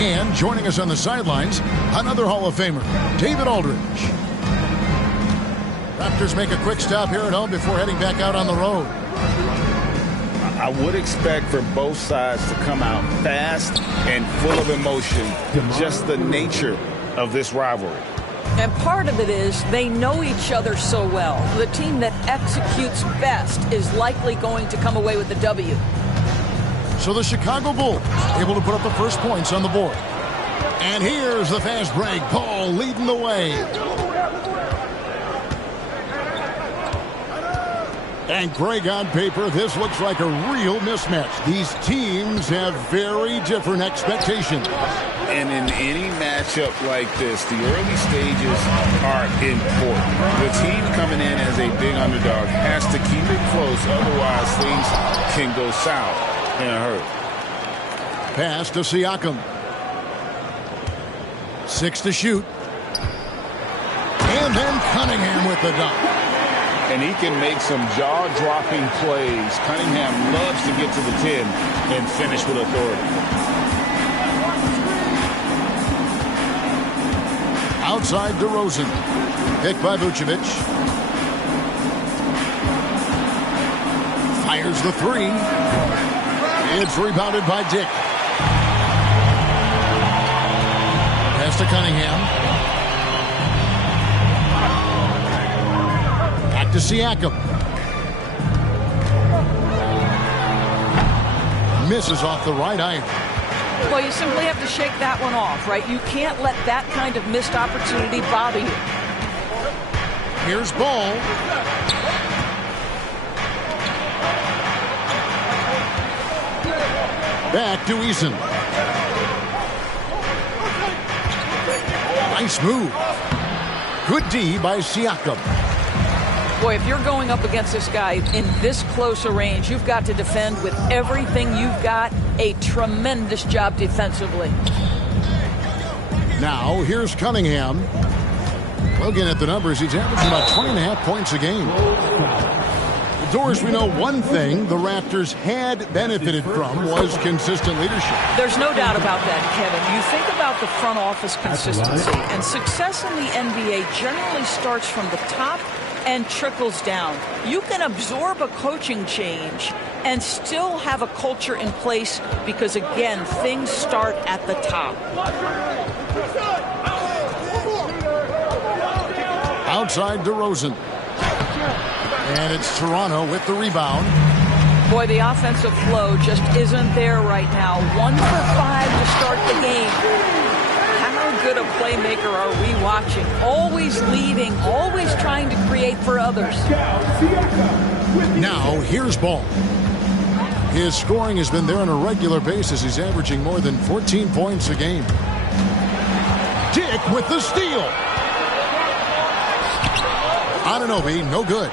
And joining us on the sidelines, another Hall of Famer, David Aldridge. Raptors make a quick stop here at home before heading back out on the road. I would expect for both sides to come out fast and full of emotion, just the nature of this rivalry. And part of it is they know each other so well. The team that executes best is likely going to come away with the W. So the Chicago Bulls able to put up the first points on the board. And here's the fast break. Paul leading the way. And Greg, on paper, this looks like a real mismatch. These teams have very different expectations. And in any matchup like this, the early stages are important. The team coming in as a big underdog has to keep it close, otherwise things can go south in a hurry. Pass to Siakam. 6 to shoot. And then Cunningham with the dunk. And he can make some jaw-dropping plays. Cunningham loves to get to the 10 and finish with authority. Outside DeRozan. Picked by Vucevic. Fires the 3. It's rebounded by Dick. Pass to Cunningham. Back to Siakam. Misses off the right iron. Well, you simply have to shake that one off, right? You can't let that kind of missed opportunity bother you. Here's Ball. Back to Eason. Nice move. Good D by Siakam. Boy, if you're going up against this guy in this close a range, you've got to defend with everything you've got. A tremendous job defensively. Now, here's Cunningham. Looking at the numbers, he's averaging about 20.5 points a game. Doris, we know one thing the Raptors had benefited from was consistent leadership. There's no doubt about that, Kevin. You think about the front office consistency, and success in the NBA generally starts from the top and trickles down. You can absorb a coaching change and still have a culture in place because, again, things start at the top. Outside DeRozan. And it's Toronto with the rebound. Boy, the offensive flow just isn't there right now. 1 for 5 to start the game. How good a playmaker are we watching? Always leading, always trying to create for others. Now, here's Ball. His scoring has been there on a regular basis. He's averaging more than 14 points a game. Dick with the steal. Anunoby, no good.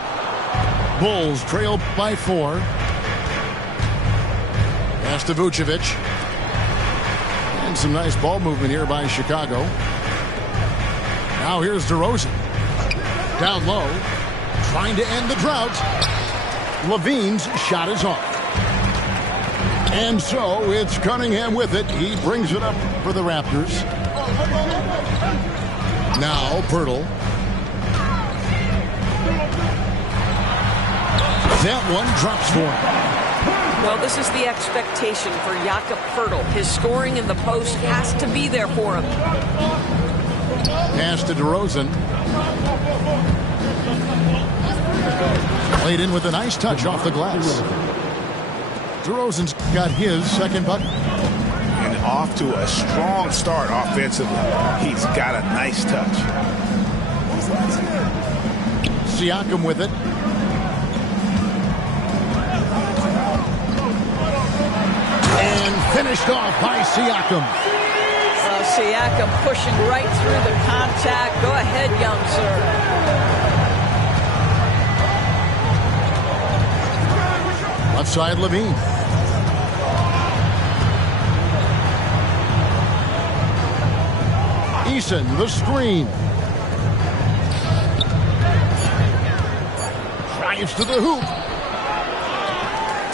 Bulls trail by 4. Pass to Vucevic. And some nice ball movement here by Chicago. Now here's DeRozan. Down low. Trying to end the drought. Levine's shot is off. And so it's Cunningham with it. He brings it up for the Raptors. Now Pirtle. That one drops for him. Well, this is the expectation for Jakob Pirtle. His scoring in the post has to be there for him. Pass to DeRozan. Played in with a nice touch off the glass. DeRozan's got his second bucket. And off to a strong start offensively. He's got a nice touch. Siakam with it. And finished off by Siakam. Siakam pushing right through the contact. Go ahead, young sir. Left side, Levine. Eason, the screen. Drives to the hoop.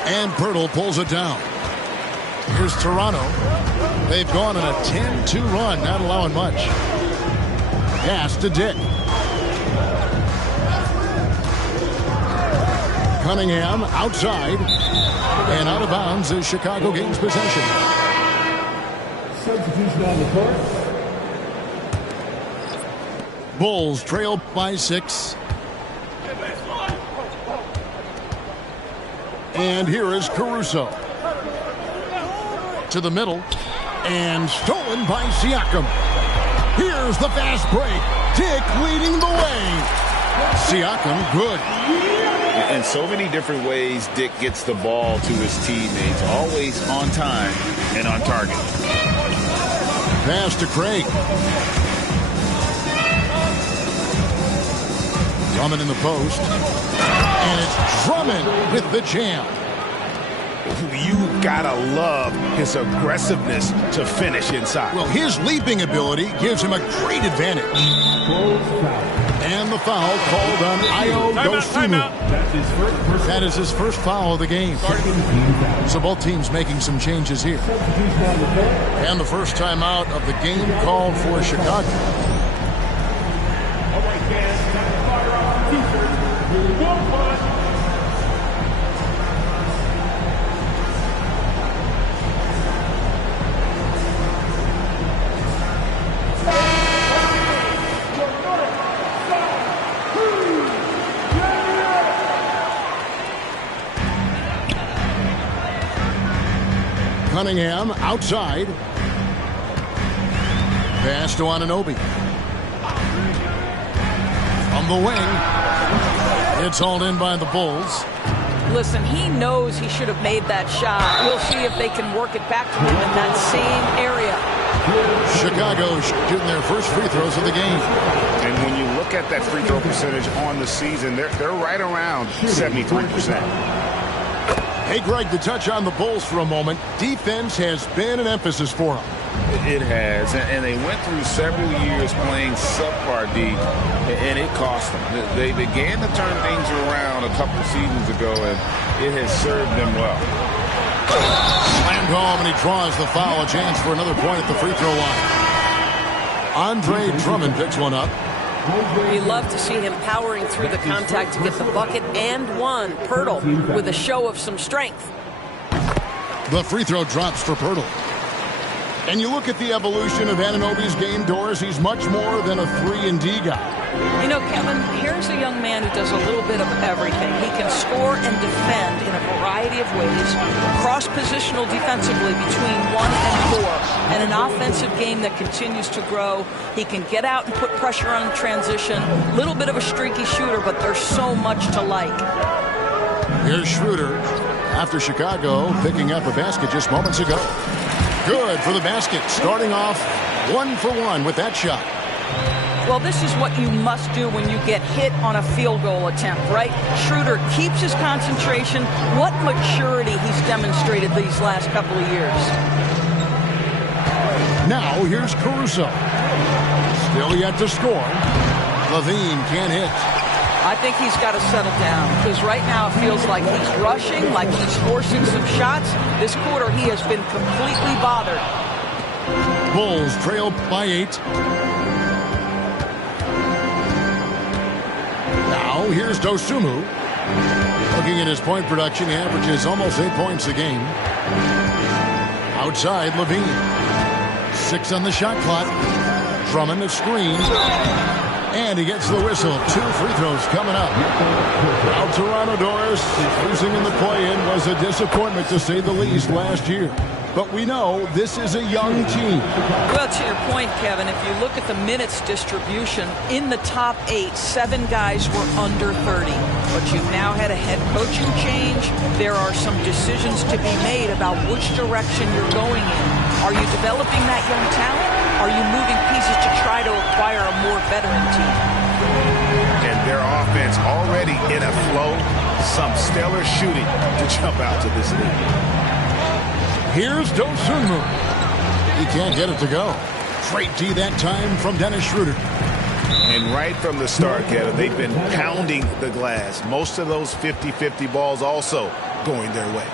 And Pirtle pulls it down. Here's Toronto. They've gone on a 10-2 run, not allowing much. Pass to Dick. Cunningham outside and out of bounds as Chicago gains possession. Substitution on the court. Bulls trail by 6. And here is Caruso. To the middle. And stolen by Siakam. Here's the fast break. Dick leading the way. Siakam good. In so many different ways, Dick gets the ball to his teammates. Always on time and on target. Pass to Craig. Drummond in the post. And it's Drummond with the jam. You gotta love his aggressiveness to finish inside. Well, his leaping ability gives him a great advantage. And the foul called on Ayo Dosunmu. That is his first foul of the game. So both teams making some changes here. And the first timeout of the game called for Chicago. Cunningham outside. Pass to Anunoby. From the wing. It's hauled in by the Bulls. Listen, he knows he should have made that shot. We'll see if they can work it back to him in that same area. Chicago shooting their first free throws of the game. And when you look at that free throw percentage on the season, they're right around 73%. Hey, Greg, to touch on the Bulls for a moment, defense has been an emphasis for them. It has, and they went through several years playing subpar D, and it cost them. They began to turn things around a couple seasons ago, and it has served them well. Slammed home, and he draws the foul. A chance for another point at the free throw line. Andre Drummond picks one up. You love to see him powering through the contact to get the bucket and one. Pirtle with a show of some strength. The free throw drops for Pirtle. And you look at the evolution of Anunoby's game, Doris, he's much more than a 3-and-D guy. You know, Kevin, here's a young man who does a little bit of everything. He can score and defend in a variety of ways, cross-positional defensively between 1 and 4, and an offensive game that continues to grow. He can get out and put pressure on transition, a little bit of a streaky shooter, but there's so much to like. Here's Schroeder after Chicago picking up a basket just moments ago. Good for the basket, starting off 1 for 1 with that shot. Well, this is what you must do when you get hit on a field goal attempt, right? Schroeder keeps his concentration. What maturity he's demonstrated these last couple of years. Now here's Caruso. Still yet to score. Levine can't hit. I think he's got to settle down because right now it feels like he's rushing, like he's forcing some shots. This quarter he has been completely bothered. Bulls trail by 8. Now here's Dosunmu. Looking at his point production, he averages almost 8 points a game. Outside, Levine. 6 on the shot clock. Drummond a screen. And he gets the whistle. 2 free throws coming up. Now Toronto, Doris, losing in the play-in was a disappointment to say the least last year. But we know this is a young team. Well, to your point, Kevin, if you look at the minutes distribution, in the top 8, 7 guys were under 30. But you've now had a head coaching change. There are some decisions to be made about which direction you're going in. Are you developing that young talent? Are you moving pieces to try to acquire a more veteran team? And their offense already in a flow. Some stellar shooting to jump out to this league. Here's Dosunmu. He can't get it to go. Straight D that time from Dennis Schroeder. And right from the start, Kevin, they've been pounding the glass. Most of those 50-50 balls also going their way.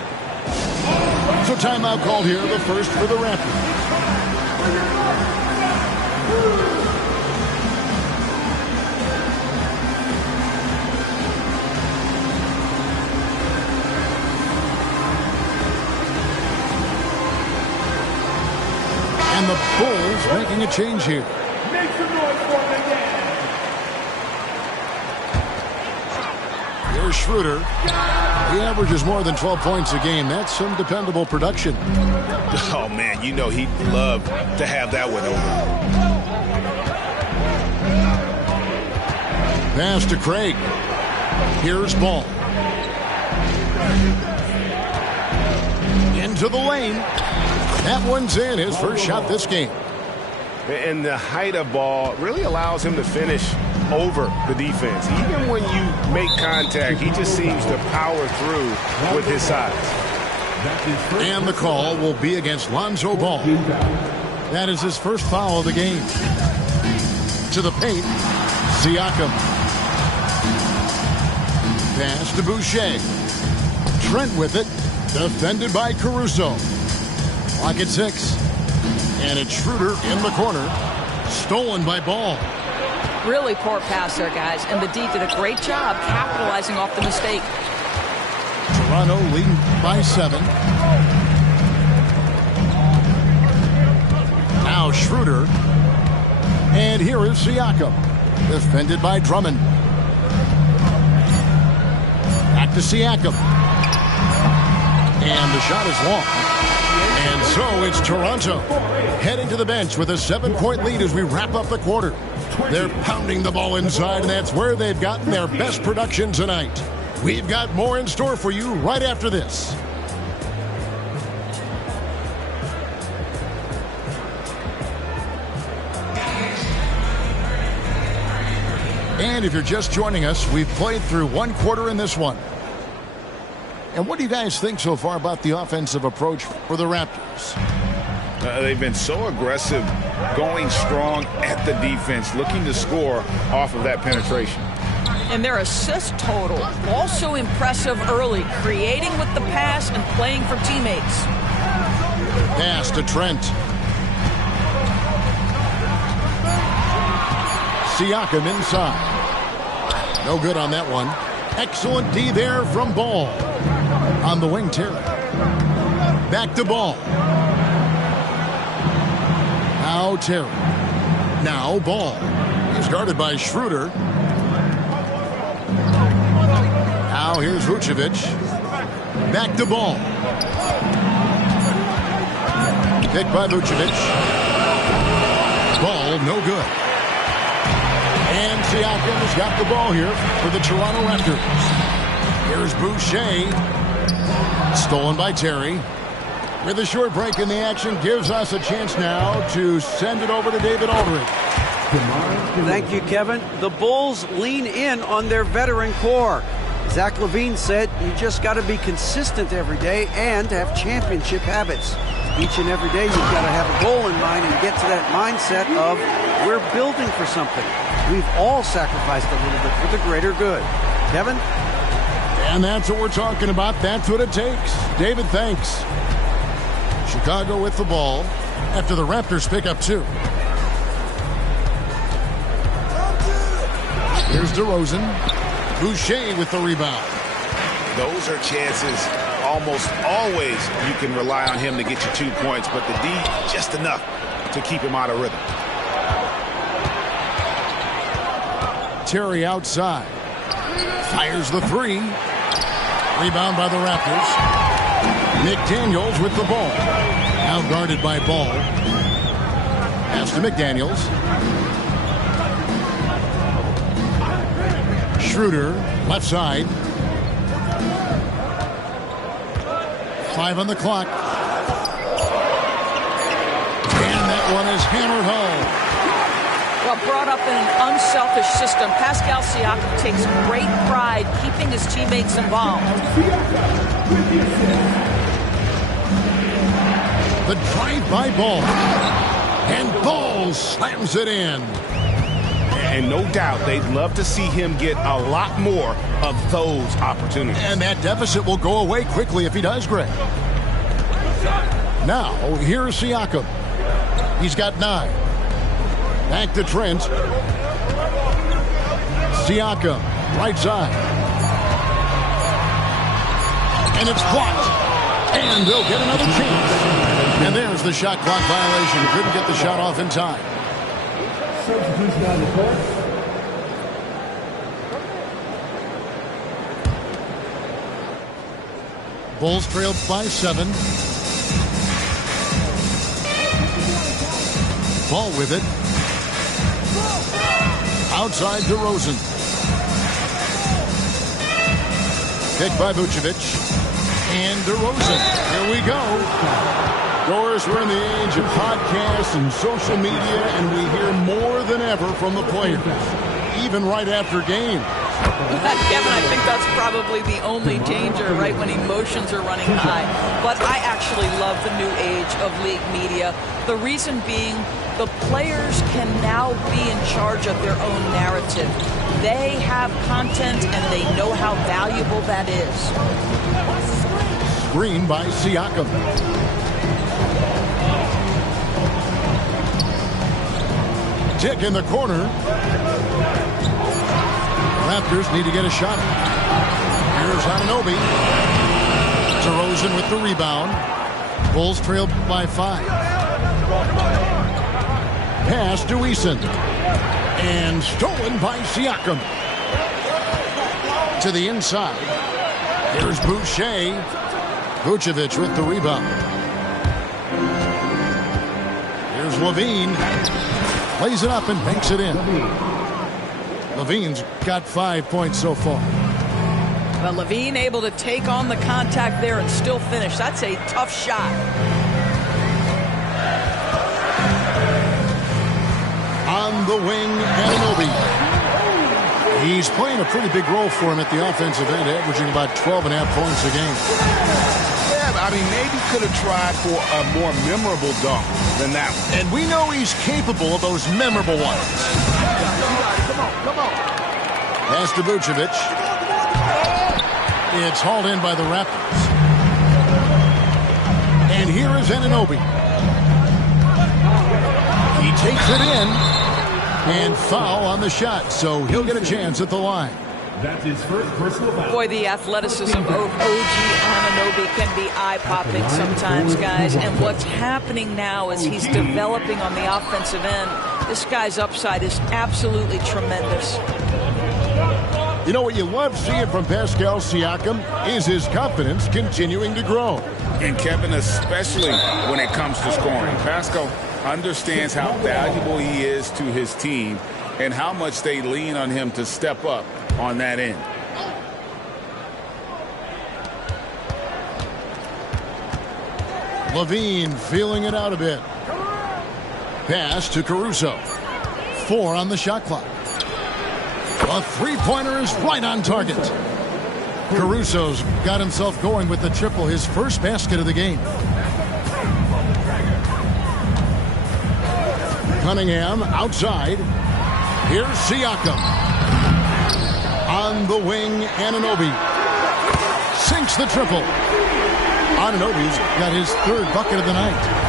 So timeout called here, the first for the Raptors. Bulls making a change here. Make some noise for him again. Here's Schroeder. He averages more than 12 points a game. That's some dependable production. Oh, man, you know he'd love to have that one over. Pass to Craig. Here's Ball. Into the lane. That one's in. His first shot this game. And the height of Ball really allows him to finish over the defense. Even when you make contact, he just seems to power through with his size. And the call will be against Lonzo Ball. That is his first foul of the game. To the paint, Siakam. Pass to Boucher. Trent with it. Defended by Caruso. Clock at 6. And it's Schroeder in the corner. Stolen by Ball. Really poor pass there, guys. And the D did a great job capitalizing off the mistake. Toronto leading by 7. Now Schroeder. And here is Siakam. Defended by Drummond. Back to Siakam. And the shot is long. And so it's Toronto heading to the bench with a 7-point lead as we wrap up the quarter. They're pounding the ball inside, and that's where they've gotten their best production tonight. We've got more in store for you right after this. And if you're just joining us, we've played through one quarter in this one. And what do you guys think so far about the offensive approach for the Raptors? They've been so aggressive, going strong at the defense, looking to score off of that penetration. And their assist total also impressive early, creating with the pass and playing for teammates. Pass to Trent. Siakam inside. No good on that one. Excellent D there from Ball. On the wing, Terry. Back to Ball. Now Terry. Now Ball. He's guarded by Schroeder. Now here's Vucevic. Back to Ball. Picked by Vucevic. Ball, no good. And Siakam has got the ball here for the Toronto Raptors. Here's Boucher. Stolen by Terry. With a short break in the action, gives us a chance now to send it over to David Aldridge. Thank you, Kevin. The Bulls lean in on their veteran core. Zach LaVine said you just got to be consistent every day and have championship habits. Each and every day you've got to have a goal in mind and get to that mindset of we're building for something. We've all sacrificed a little bit for the greater good. Kevin? And that's what we're talking about. That's what it takes. David, thanks. Chicago with the ball after the Raptors pick up 2. Here's DeRozan. Boucher with the rebound. Those are chances almost always you can rely on him to get you 2 points, but the D just enough to keep him out of rhythm. Terry outside. Fires the 3. Rebound by the Raptors. McDaniels with the ball. Now guarded by Ball. Pass to McDaniels. Schroeder, left side. 5 on the clock. And that one is hammered home. Well, brought up in an unselfish system, Pascal Siakam takes great pride keeping his teammates involved. The drive by Ball. And Ball slams it in. And no doubt they'd love to see him get a lot more of those opportunities. And that deficit will go away quickly if he does, Greg. Now, here's Siakam. He's got 9. Back to Trent. Siakam, right side. And it's blocked. And they'll get another chance. And there's the shot clock violation. Couldn't get the shot off in time. Substitution on the court. Bulls trailed by 7. Ball with it. Outside DeRozan. Picked by Vucevic. And DeRozan. Here we go. Doris, we're in the age of podcasts and social media, and we hear more than ever from the players, even right after games. Kevin, I think that's probably the only danger, right, when emotions are running high. But I actually love the new age of league media. The reason being, the players can now be in charge of their own narrative. They have content, and they know how valuable that is. Screen by Siakam. Tick in the corner. Raptors need to get a shot. Here's Anunoby. DeRozan with the rebound. Bulls trailed by 5. Pass to Eason. And stolen by Siakam. To the inside. Here's Boucher. Vucevic with the rebound. Here's Levine. Plays it up and banks it in. Levine's got 5 points so far. But Levine able to take on the contact there and still finish. That's a tough shot. On the wing, Anunoby. He's playing a pretty big role for him at the offensive end, averaging about 12.5 points a game. Yeah, I mean, maybe could have tried for a more memorable dunk than that one. And we know he's capable of those memorable ones. Come on. Pass to Vucevic. It's hauled in by the Raptors. And here is Anunoby. He takes it in. And foul on the shot, so he'll get a chance at the line. That's his first personal foul. Boy, the athleticism of OG Anunoby can be eye-popping sometimes, guys. And what's happening now is he's developing on the offensive end. This guy's upside is absolutely tremendous. You know what you love seeing from Pascal Siakam is his confidence continuing to grow. And Kevin, especially when it comes to scoring. Pascal understands how valuable he is to his team and how much they lean on him to step up on that end. Levine feeling it out a bit. Pass to Caruso. 4 on the shot clock. A three-pointer is right on target. Caruso's got himself going with the triple, his first basket of the game. Cunningham outside. Here's Siakam. On the wing, Anunoby. Sinks the triple. Anunoby's got his 3rd bucket of the night.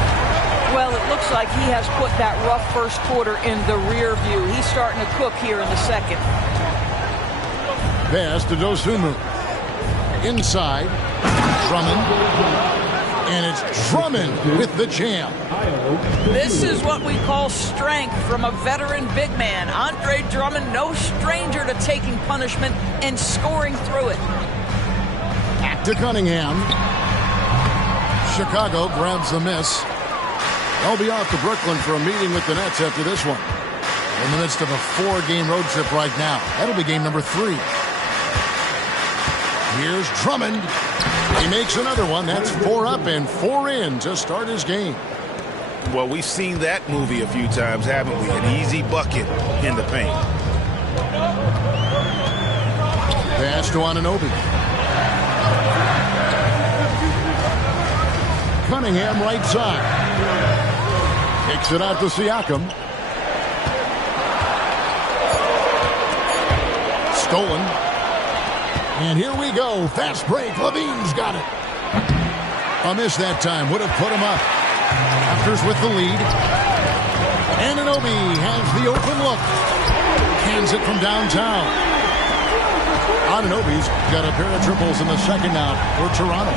Well, it looks like he has put that rough first quarter in the rear view. He's starting to cook here in the second. Pass to Dosunmu. Inside. Drummond. And it's Drummond with the jam. This is what we call strength from a veteran big man. Andre Drummond, no stranger to taking punishment and scoring through it. Back to Cunningham. Chicago grabs the miss. They'll be off to Brooklyn for a meeting with the Nets after this one. In the midst of a 4-game road trip right now. That'll be game number 3. Here's Drummond. He makes another one. That's 4 up and 4 in to start his game. Well, we've seen that movie a few times, haven't we? An easy bucket in the paint. Pass to Anunoby. Cunningham right side. Kicks it out to Siakam. Stolen. And here we go. Fast break. Levine's got it. A miss that time. Would have put him up. Raptors with the lead. Anunoby has the open look. Hands it from downtown. Anunoby's got a pair of triples in the second now for Toronto.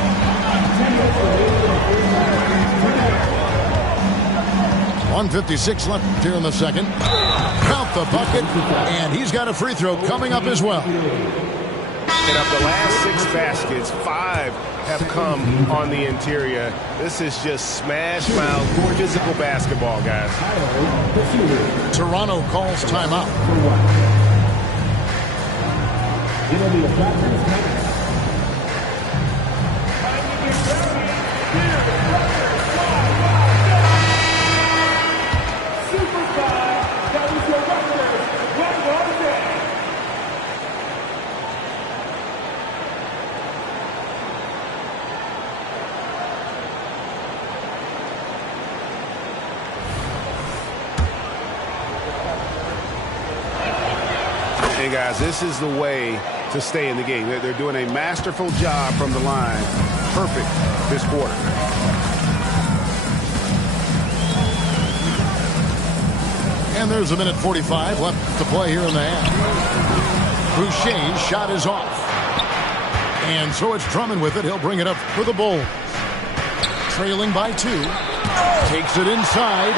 1:56 left here in the second. Count the bucket, and he's got a free throw coming up as well. And of the last 6 baskets, 5 have come on the interior. This is just smash mouth physical basketball, guys. Toronto calls timeout. It'll be a practice minute. Hey, guys, this is the way to stay in the game. They're doing a masterful job from the line. Perfect this quarter. And there's a minute 45 left to play here in the half. Boucher's shot is off. And so it's Drummond with it. He'll bring it up for the Bulls. Trailing by 2. Takes it inside.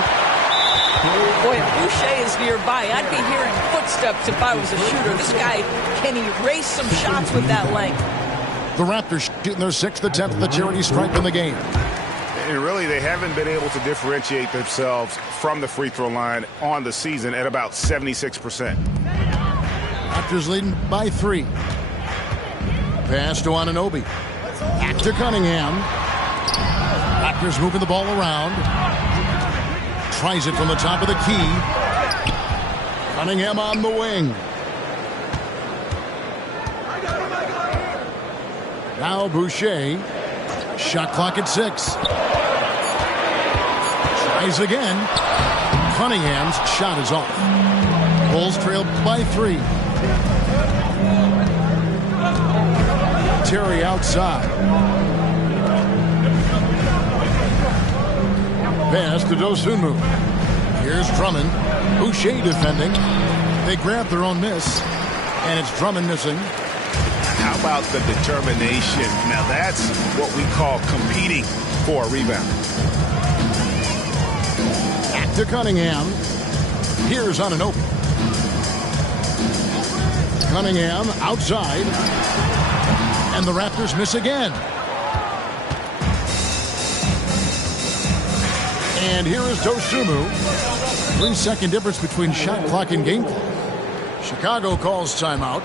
Boy, if Boucher is nearby, I'd be hearing footsteps if I was a shooter. This guy can erase some shots with that length. The Raptors shooting their 6th attempt at the charity stripe in the game. And really, they haven't been able to differentiate themselves from the free throw line on the season at about 76%. Raptors leading by 3. Pass to Anunoby. Back to Cunningham. Raptors moving the ball around. Tries it from the top of the key. Cunningham on the wing. Now Boucher. Shot clock at 6. Tries again. Cunningham's shot is off. Bulls trail by 3. Terry outside. Pass to Dosunmu. Here's Drummond. Boucher defending. They grab their own miss. And it's Drummond missing. How about the determination? Now that's what we call competing for a rebound. Back to Cunningham. Here's Anunoby. Cunningham outside. And the Raptors miss again. And here is Dosunmu. 3-second difference between shot clock and game clock. Chicago calls timeout.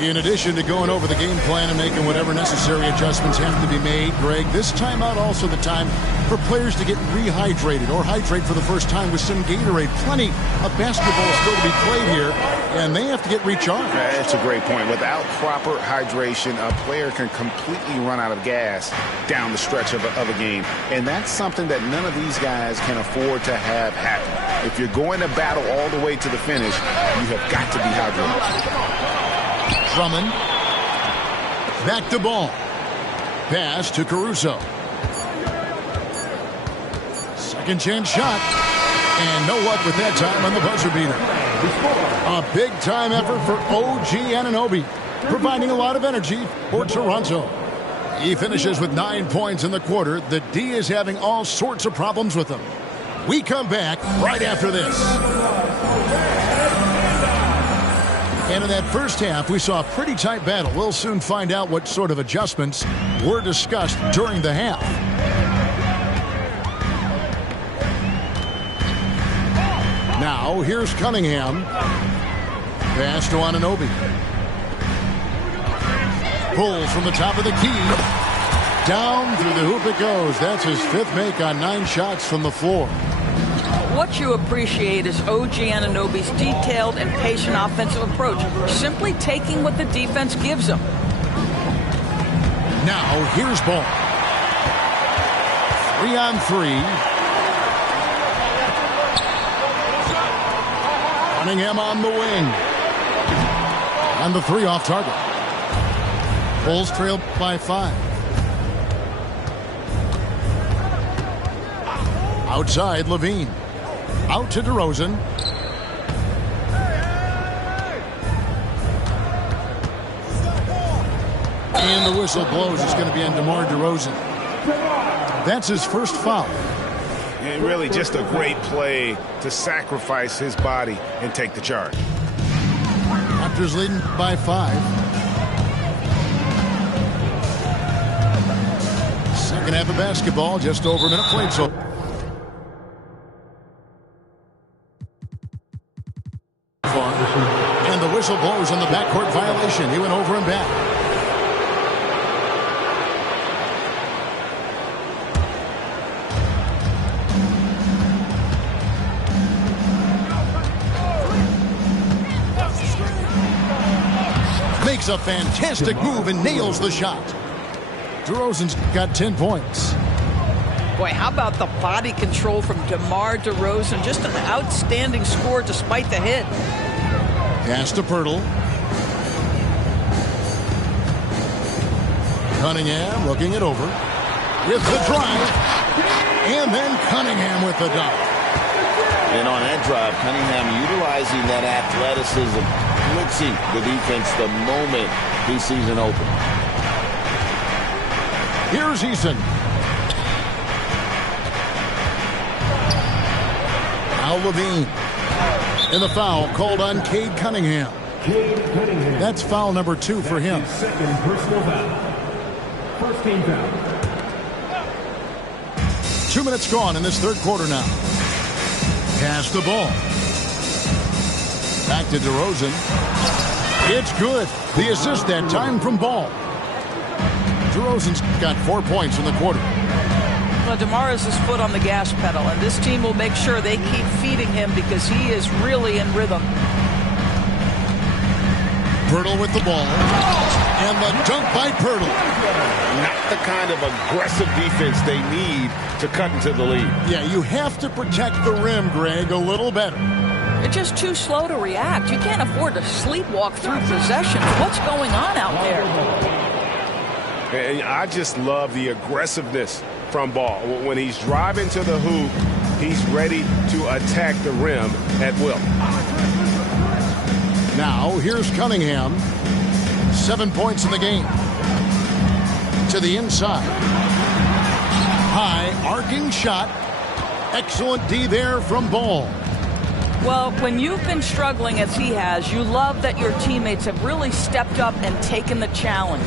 In addition to going over the game plan and making whatever necessary adjustments have to be made, Greg, this timeout also the time for players to get rehydrated or hydrate for the first time with some Gatorade. Plenty of basketball still to be played here, and they have to get recharged. That's a great point. Without proper hydration, a player can completely run out of gas down the stretch of a game. And that's something that none of these guys can afford to have happen. If you're going to battle all the way to the finish, you have got to be hydrated. Drummond. Back to ball. Pass to Caruso. Second chance shot. And no luck with that time on the buzzer beater. A big-time effort for OG Anunoby, providing a lot of energy for Toronto. He finishes with 9 points in the quarter. The D is having all sorts of problems with him. We come back right after this. And in that first half, we saw a pretty tight battle. We'll soon find out what sort of adjustments were discussed during the half. Now, here's Cunningham. Pass to Anunoby. Pulls from the top of the key. Down through the hoop it goes. That's his 5th make on 9 shots from the floor. What you appreciate is OG Anunoby's detailed and patient offensive approach, simply taking what the defense gives him. Now, here's ball. 3-on-3. Cunningham on the wing. And the 3 off target. Bulls trail by 5. Outside, Levine. Out to DeRozan. And the whistle blows. It's going to be on DeMar DeRozan. That's his first foul. And really just a great play to sacrifice his body and take the charge. Raptors leading by 5. Second half of basketball, just over a minute played. So and the whistle blows on the backcourt violation. He went over and back. Makes a fantastic move and nails the shot. DeRozan's got 10 points. Boy, how about the body control from DeMar DeRozan? Just an outstanding score despite the hit. Pass to Pirtle. Cunningham looking it over with the drive. And then Cunningham with the dunk. And on that drive, Cunningham utilizing that athleticism, blitzing the defense the moment he sees an open. Here's Eason. Now Levine. And the foul called on Cade Cunningham. That's foul number 2 for him. Second personal foul. First team foul. 2 minutes gone in this third quarter now. Pass the ball. Back to DeRozan. It's good. The assist that time from Ball. DeRozan's got 4 points in the quarter. Well, DeMar has his foot on the gas pedal, and this team will make sure they keep feeding him because he is really in rhythm. Pirtle with the ball. And the dunk by Pirtle. Not the kind of aggressive defense they need to cut into the lead. Yeah, you have to protect the rim, Greg, a little better. They're just too slow to react. You can't afford to sleepwalk through possessions. What's going on out there? And I just love the aggressiveness from Ball. When he's driving to the hoop, he's ready to attack the rim at will. Now, here's Cunningham. 7 points in the game. To the inside. High, arcing shot. Excellent D there from Ball. Well, when you've been struggling as he has, you love that your teammates have really stepped up and taken the challenge.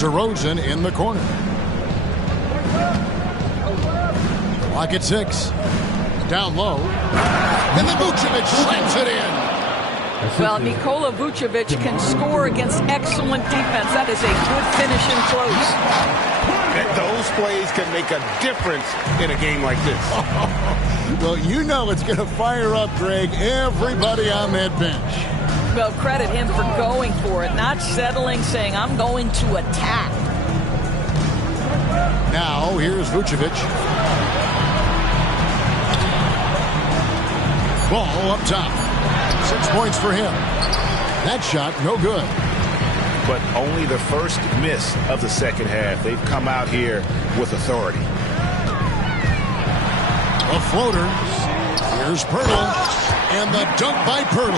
DeRozan in the corner. Clock at 6. Down low. And then Vucevic slams it in. Well, Nikola Vucevic can score against excellent defense. That is a good finish in close. Those plays can make a difference in a game like this. Well, you know it's going to fire up, Greg, everybody on that bench. Well, credit him for going for it, not settling, saying, I'm going to attack. Now, here's Vucevic. Ball up top. 6 points for him. That shot, no good. But only the first miss of the second half. They've come out here with authority. A floater. Here's Pirtle. And the dunk by Pirtle.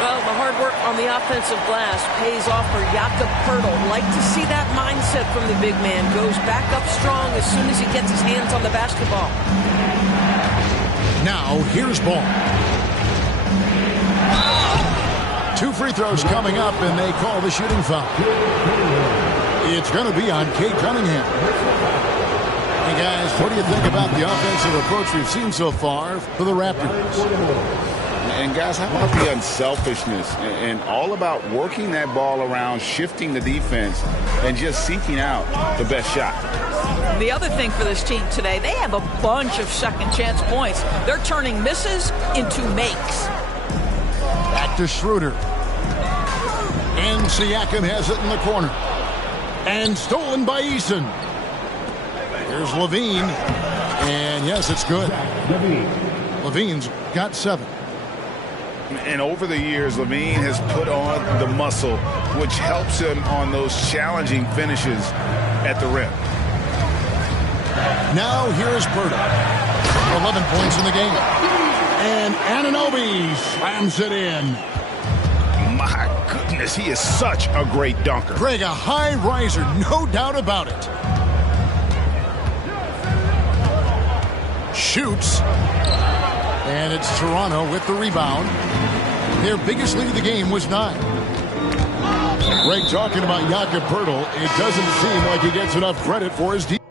Well, the hard work on the offensive glass pays off for Jakob Pirtle. Like to see that mindset from the big man. Goes back up strong as soon as he gets his hands on the basketball. Now, here's Ball. 2 free throws coming up, and they call the shooting foul. It's going to be on Cade Cunningham. Hey, guys, what do you think about the offensive approach we've seen so far for the Raptors? And, guys, how about the unselfishness and all about working that ball around, shifting the defense, and just seeking out the best shot? The other thing for this team today, they have a bunch of second chance points. They're turning misses into makes. Back to Schroeder. And Siakam has it in the corner. And stolen by Eason. Here's Levine. And yes, it's good. Levine's got 7. And over the years, Levine has put on the muscle, which helps him on those challenging finishes at the rim. Now here's Pirtle. 11 points in the game. And Anunoby slams it in. My goodness, he is such a great dunker. Greg, a high riser, no doubt about it. shoots. And it's Toronto with the rebound. Their biggest lead of the game was 9. Greg talking about Jakob Poeltl. It doesn't seem like he gets enough credit for his defense.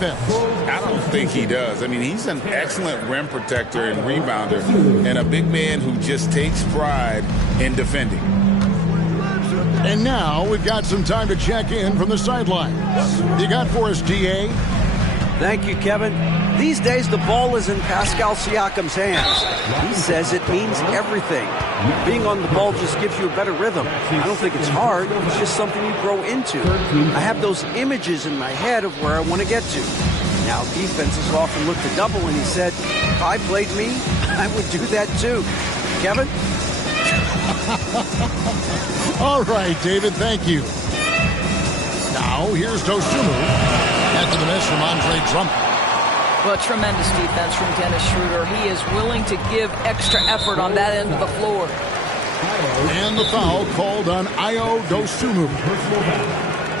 I don't think he does. I mean, he's an excellent rim protector and rebounder and a big man who just takes pride in defending. And now we've got some time to check in from the sidelines. You got for us, DA? Thank you, Kevin. These days, the ball is in Pascal Siakam's hands. He says it means everything. Being on the ball just gives you a better rhythm. I don't think it's hard. It's just something you grow into. I have those images in my head of where I want to get to. Now, defenses often look to double, and he said, if I played me, I would do that too. Kevin? All right, David, thank you. Now, here's Dosunmu. After the miss from Andre Drummond. Well, tremendous defense from Dennis Schroeder. He is willing to give extra effort on that end of the floor. And the foul called on Ayo Dosunmu.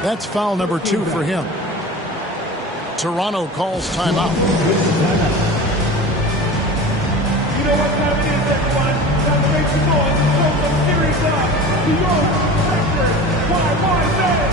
That's foul number 2 for him. Toronto calls timeout. You know what time it is, everyone? Time to make some noise and show some serious love to your record. Why madden?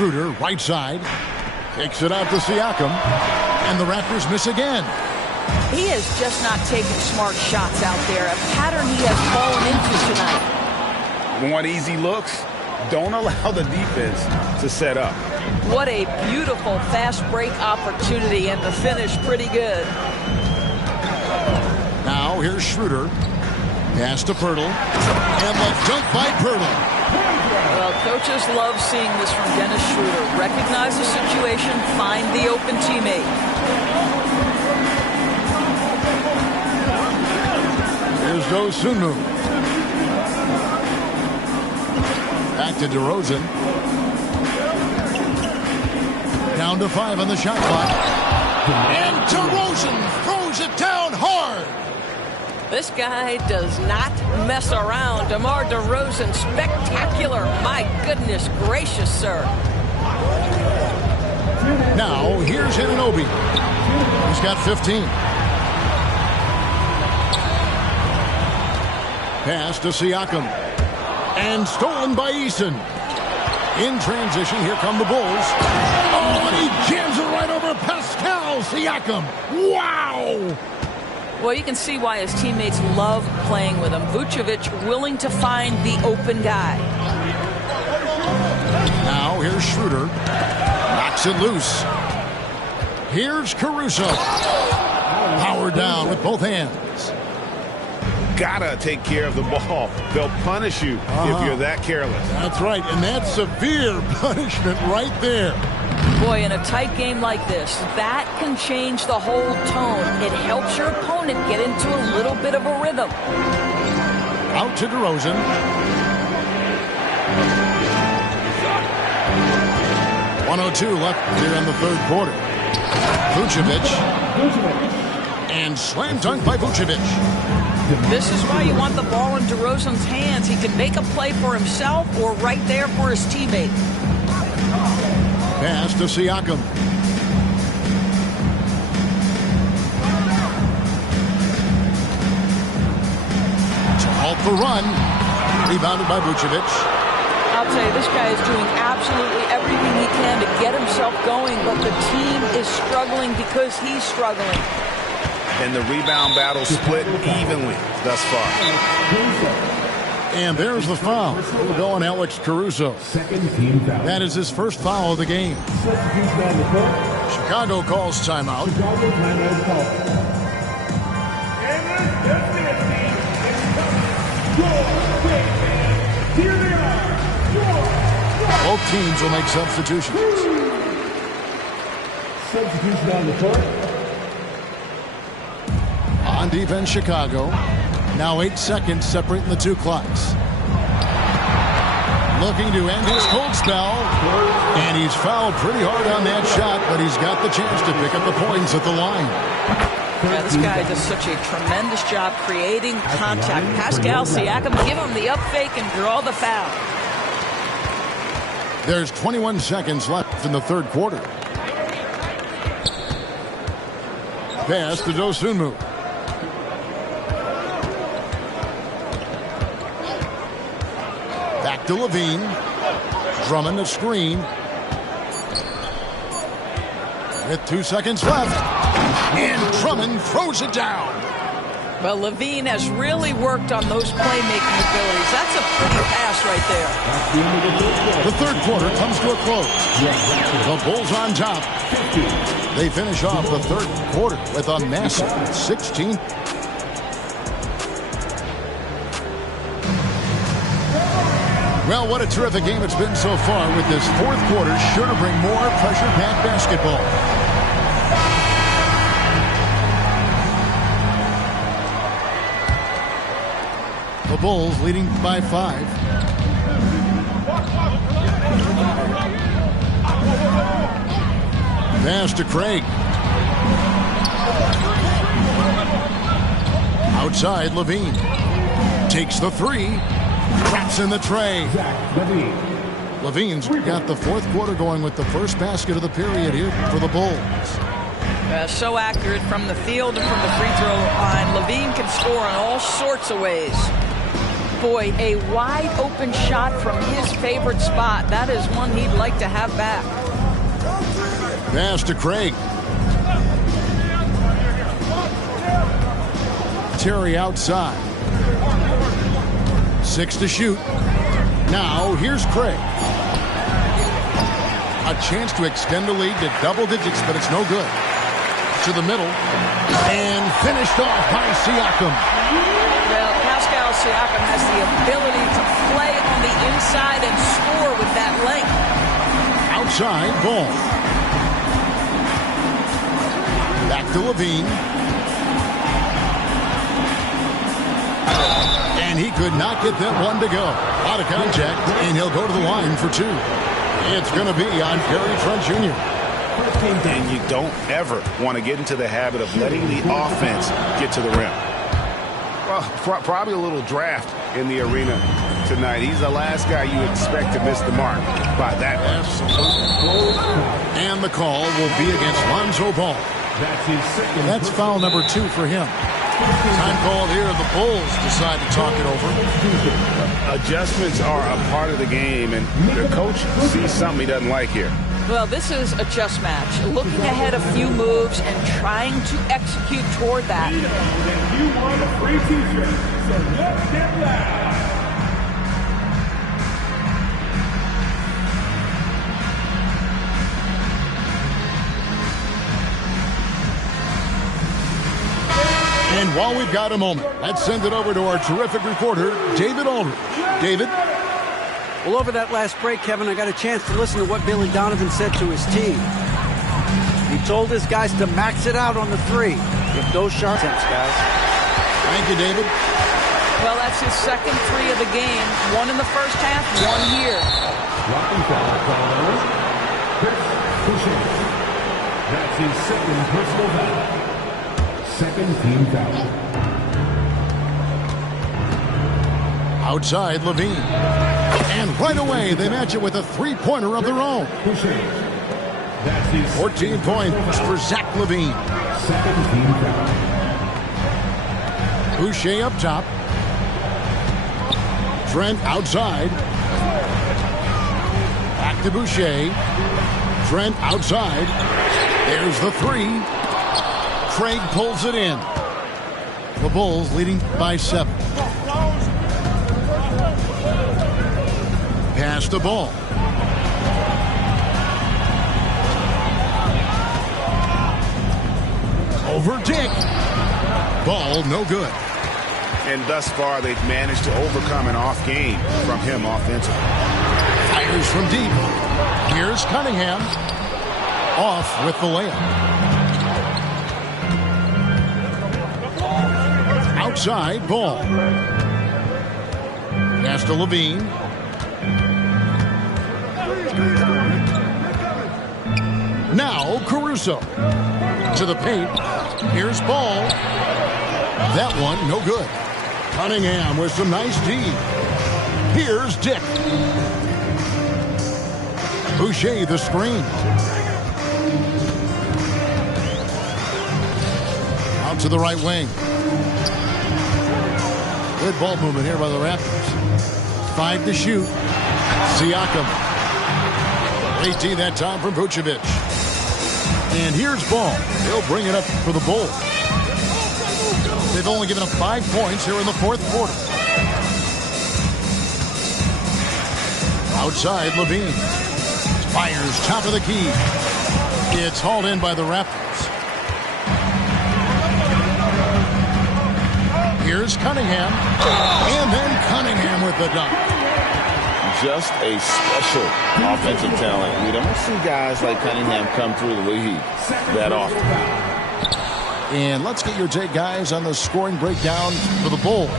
Schroeder, right side. Takes it out to Siakam. And the Raptors miss again. He is just not taking smart shots out there. A pattern he has fallen into tonight. Want easy looks? Don't allow the defense to set up. What a beautiful fast break opportunity, and the finish pretty good. Now here's Schroeder. Pass to Pirtle. And the dunk by Pirtle. Well, coaches love seeing this from Dennis Schroeder. Recognize the situation, find the open teammate. Here's Dosunmu. Back to DeRozan. Down to 5 on the shot clock. And DeRozan throws it down hard. This guy does not mess around. DeMar DeRozan, spectacular. My goodness gracious, sir. Now, here's Anunoby. He's got 15. Pass to Siakam. And stolen by Eason. In transition, here come the Bulls. Oh, and he jams it right over Pascal Siakam. Wow! Well, you can see why his teammates love playing with him. Vucevic willing to find the open guy. Now here's Schroeder. Knocks it loose. Here's Caruso. Powered down with both hands. Gotta take care of the ball. They'll punish you if you're that careless. That's right, and that's severe punishment right there. Boy, in a tight game like this, that can change the whole tone. It helps your opponent get into a little bit of a rhythm. Out to DeRozan. .102 left here in the third quarter. Vucevic. And slam dunk by Vucevic. This is why you want the ball in DeRozan's hands. He can make a play for himself or right there for his teammate. Pass to Siakam. To halt the run. Rebounded by Vucevic. I'll tell you, this guy is doing absolutely everything he can to get himself going, but the team is struggling because he's struggling. And the rebound battle split evenly thus far. And there's the foul. We'll go on Alex Caruso. That is his first foul of the game. Chicago calls timeout. Both teams will make substitutions. Substitution on the court. On defense, Chicago. Now 8 seconds separating the two clocks. Looking to end his cold spell. And he's fouled pretty hard on that shot, but he's got the chance to pick up the points at the line. Yeah, this guy does such a tremendous job creating contact. Pascal Siakam, give him the up fake and draw the foul. There's 21 seconds left in the third quarter. Pass to Dosunmu. Back to Levine. Drummond a screen. With 2 seconds left. And Drummond throws it down. Well, Levine has really worked on those playmaking abilities. That's a pretty pass right there. The third quarter comes to a close. The Bulls on top. They finish off the third quarter with a massive 16. Well, what a terrific game it's been so far, with this fourth quarter sure to bring more pressure-packed basketball. The Bulls leading by 5. Pass to Craig. Outside, Levine. Takes the 3. Traps in the tray. Levine's got the fourth quarter going with the first basket of the period here for the Bulls. So accurate from the field and from the free throw line. Levine can score in all sorts of ways. Boy, a wide open shot from his favorite spot. That is one he'd like to have back. Pass to Craig. Terry outside. 6 to shoot. Now here's Craig. A chance to extend the lead to double digits, but it's no good. To the middle. And finished off by Siakam. Well, Pascal Siakam has the ability to play on the inside and score with that length. Outside, ball. Back to Levine. And he could not get that one to go. Out of contact, and he'll go to the line for 2. It's going to be on Gary Trent Jr. And you don't ever want to get into the habit of letting the offense get to the rim. Well, probably a little draft in the arena tonight. He's the last guy you expect to miss the mark by that much. And the call will be against Lonzo Ball. That's foul number 2 for him. Time called here. The Bulls decide to talk it over. Adjustments are a part of the game, and the coach sees something he doesn't like here. Well, this is a chess match. Looking ahead a few moves and trying to execute toward that. You want a free t-shirt, so let's get loud. And while we've got a moment, let's send it over to our terrific reporter, David Aldridge. David? Well, over that last break, Kevin, I got a chance to listen to what Billy Donovan said to his team. He told his guys to max it out on the 3. Give no sharp attempts, guys. Thank you, David. Well, that's his second 3 of the game. 1 in the first half, 1 here. That's his second personal foul. Second team foul. Outside, Levine. And right away, they match it with a 3-pointer of their own. 14 points for Zach Levine. Second team foul. Boucher up top. Trent outside. Back to Boucher. Trent outside. There's the 3. Craig pulls it in. The Bulls leading by 7. Pass the ball. Over Dick. Ball no good. And thus far, they've managed to overcome an off game from him offensively. Fires from deep. Here's Cunningham. Off with the layup. Outside, ball. Pass to Levine. Now Caruso. To the paint. Here's Ball. That one, no good. Cunningham with some nice D. Here's Dick. Boucher the screen. Out to the right wing. Good ball movement here by the Raptors. 5 to shoot. Siakam. Great D that time from Vucevic. And here's Ball. He'll bring it up for the Bulls. They've only given up 5 points here in the 4th quarter. Outside, Levine. Fires top of the key. It's hauled in by the Raptors. Here's Cunningham. And then Cunningham with the dunk. Just a special offensive talent. We don't see guys like Cunningham come through the league that often. And let's get your take, guys, on the scoring breakdown for the Bulls.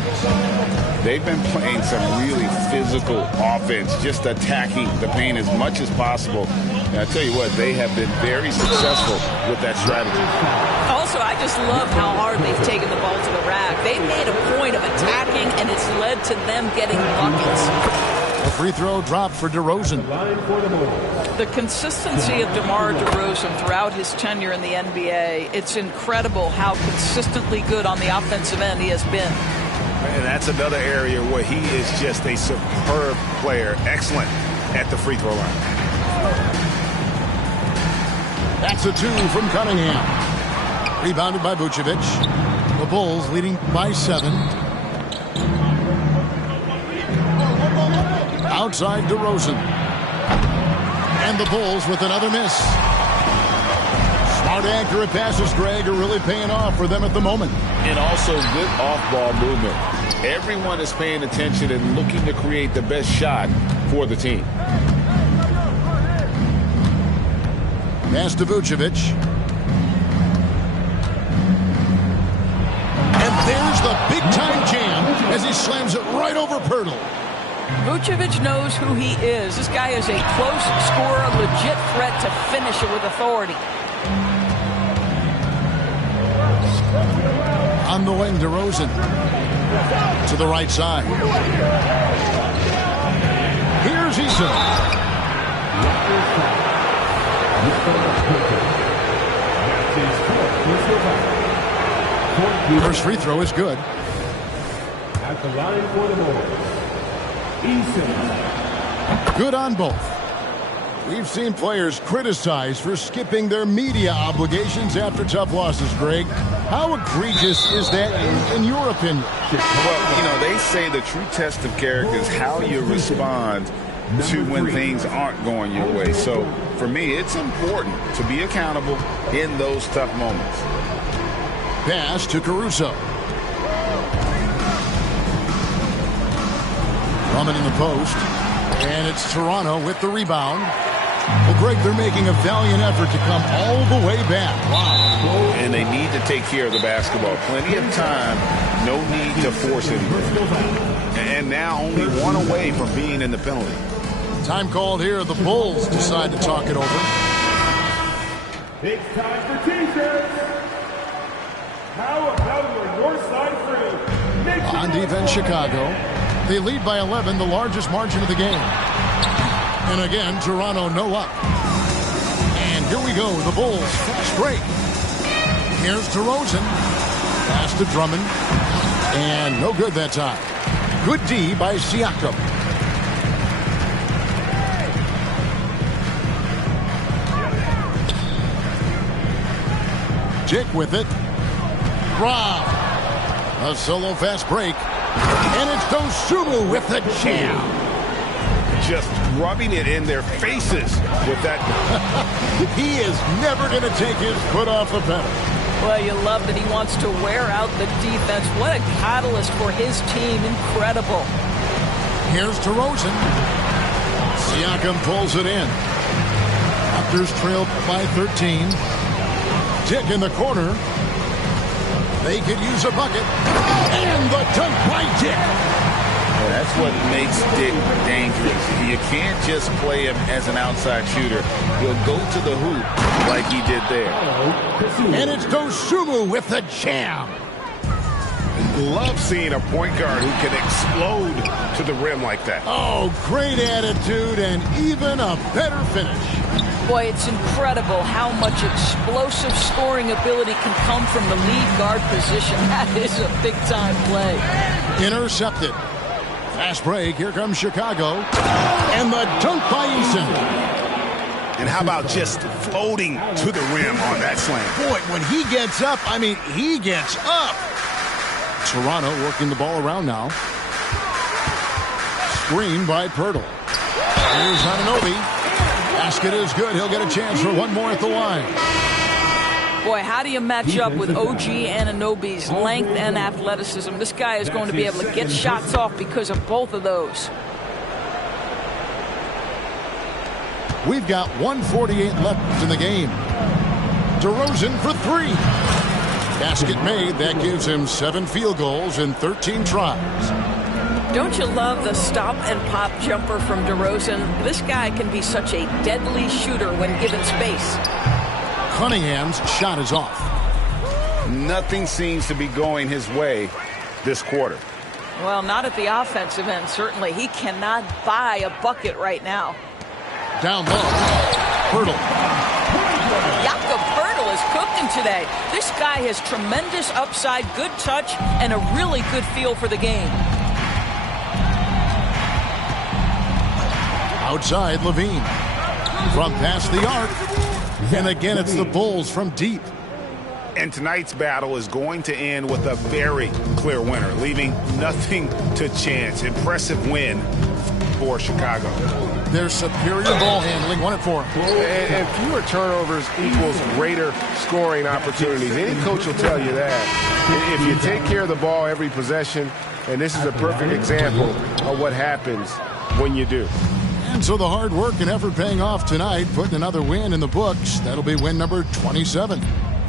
They've been playing some really physical offense, just attacking the paint as much as possible. And I tell you what, they have been very successful with that strategy. Also, I just love how hard they've taken the ball to the rack. They've made a point of attacking, and it's led to them getting buckets. A free throw dropped for DeRozan. The consistency of DeMar DeRozan throughout his tenure in the NBA, it's incredible how consistently good on the offensive end he has been. And that's another area where he is just a superb player. Excellent at the free throw line. That's a 2 from Cunningham. Rebounded by Vucevic. The Bulls leading by 7. Outside DeRozan. And the Bulls with another miss. Smart, accurate passes, Greg, are really paying off for them at the moment. And also good off-ball movement. Everyone is paying attention and looking to create the best shot for the team. Pass to Vucevic. And there's the big-time jam as he slams it right over Pirtle. Vucevic knows who he is. This guy is a close scorer, legit threat to finish it with authority. On the wing, DeRozan. To the right side. Here's Eason. First free throw is good. At the line for the Bulls, Eason. Good on both. We've seen players criticized for skipping their media obligations after tough losses, Greg. How egregious is that in your opinion? Well, you know, they say the true test of character is how you respond to when things aren't going your way. So, for me, it's important to be accountable in those tough moments. Pass to Caruso. Drummond in the post. And it's Toronto with the rebound. Well, Greg, they're making a valiant effort to come all the way back. Wow. And they need to take care of the basketball. Plenty of time. No need to force anything. And now only one away from being in the penalty. Time called here. The Bulls decide to talk it over. It's time for T-shirts. How about your north side crew? On defense, Chicago. They lead by 11, the largest margin of the game. And again, Toronto no up. And here we go, the Bulls fast break. Here's DeRozan. Pass to Drummond. And no good that time. Good D by Siakam. Dick with it. Rob. A solo fast break. And it's Dosunmu with the jam. Just rubbing it in their faces with that. He is never going to take his foot off the pedal. Well, you love that he wants to wear out the defense. What a catalyst for his team. Incredible. Here's DeRozan. Siakam pulls it in. Raptors trailed by 13. Dick in the corner. They could use a bucket. And the dunk by Dick. Well, that's what makes Dick dangerous. You can't just play him as an outside shooter. He'll go to the hoop like he did there. And it's Dosunmu with the jam. Love seeing a point guard who can explode to the rim like that. Oh, great attitude and even a better finish. Boy, it's incredible how much explosive scoring ability can come from the lead guard position. That is a big-time play. Intercepted. Fast break. Here comes Chicago. And the dunk by Eason. And how about just floating to the rim on that slam? Boy, when he gets up, I mean, he gets up. Toronto working the ball around now. Screen by Pirtle. Here's Anunoby. Basket is good. He'll get a chance for one more at the line. Boy, how do you match up with OG Anunoby's length and athleticism? This guy is going to be able to get shots off because of both of those. We've got 1:48 left in the game. DeRozan for three. Basket made. That gives him 7 field goals in 13 tries. Don't you love the stop and pop jumper from DeRozan? This guy can be such a deadly shooter when given space. Cunningham's shot is off. Nothing seems to be going his way this quarter. Well, not at the offensive end, certainly. He cannot buy a bucket right now. Down low. Pirtle. Jakob Poeltl is cooking today. This guy has tremendous upside, good touch, and a really good feel for the game. Outside, Levine. From past the arc. And again, it's the Bulls from deep. And tonight's battle is going to end with a very clear winner, leaving nothing to chance. Impressive win for Chicago. Their superior ball handling, 1-4. And fewer turnovers equals greater scoring opportunities. Any coach will tell you that. If you take care of the ball every possession, and this is a perfect example of what happens when you do. And so the hard work and effort paying off tonight, putting another win in the books. That'll be win number 27.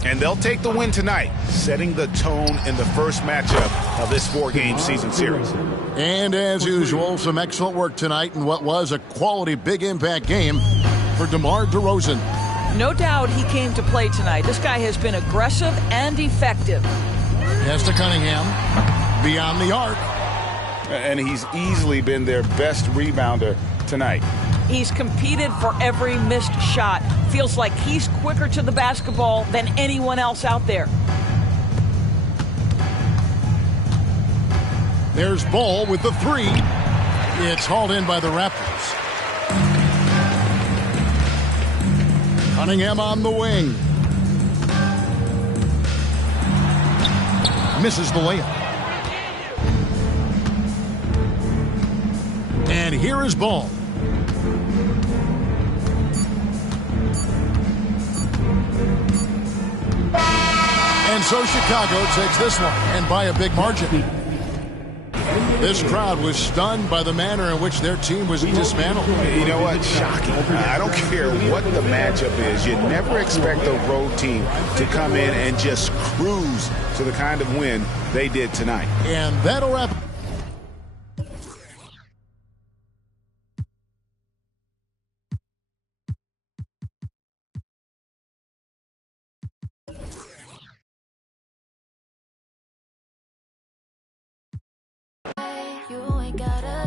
And they'll take the win tonight, setting the tone in the first matchup of this 4-game season series. And as usual, some excellent work tonight in what was a quality big impact game for DeMar DeRozan. No doubt he came to play tonight. This guy has been aggressive and effective. Pass to Cunningham. Beyond the arc. And he's easily been their best rebounder tonight. He's competed for every missed shot. Feels like he's quicker to the basketball than anyone else out there. There's Ball with the three. It's hauled in by the Raptors. Cunningham on the wing. Misses the layup. And here is Ball. And so Chicago takes this one, and by a big margin. This crowd was stunned by the manner in which their team was dismantled. You know what? Shocking. I don't care what the matchup is. You never expect a road team to come in and just cruise to the kind of win they did tonight. And that'll wrap up. You ain't gotta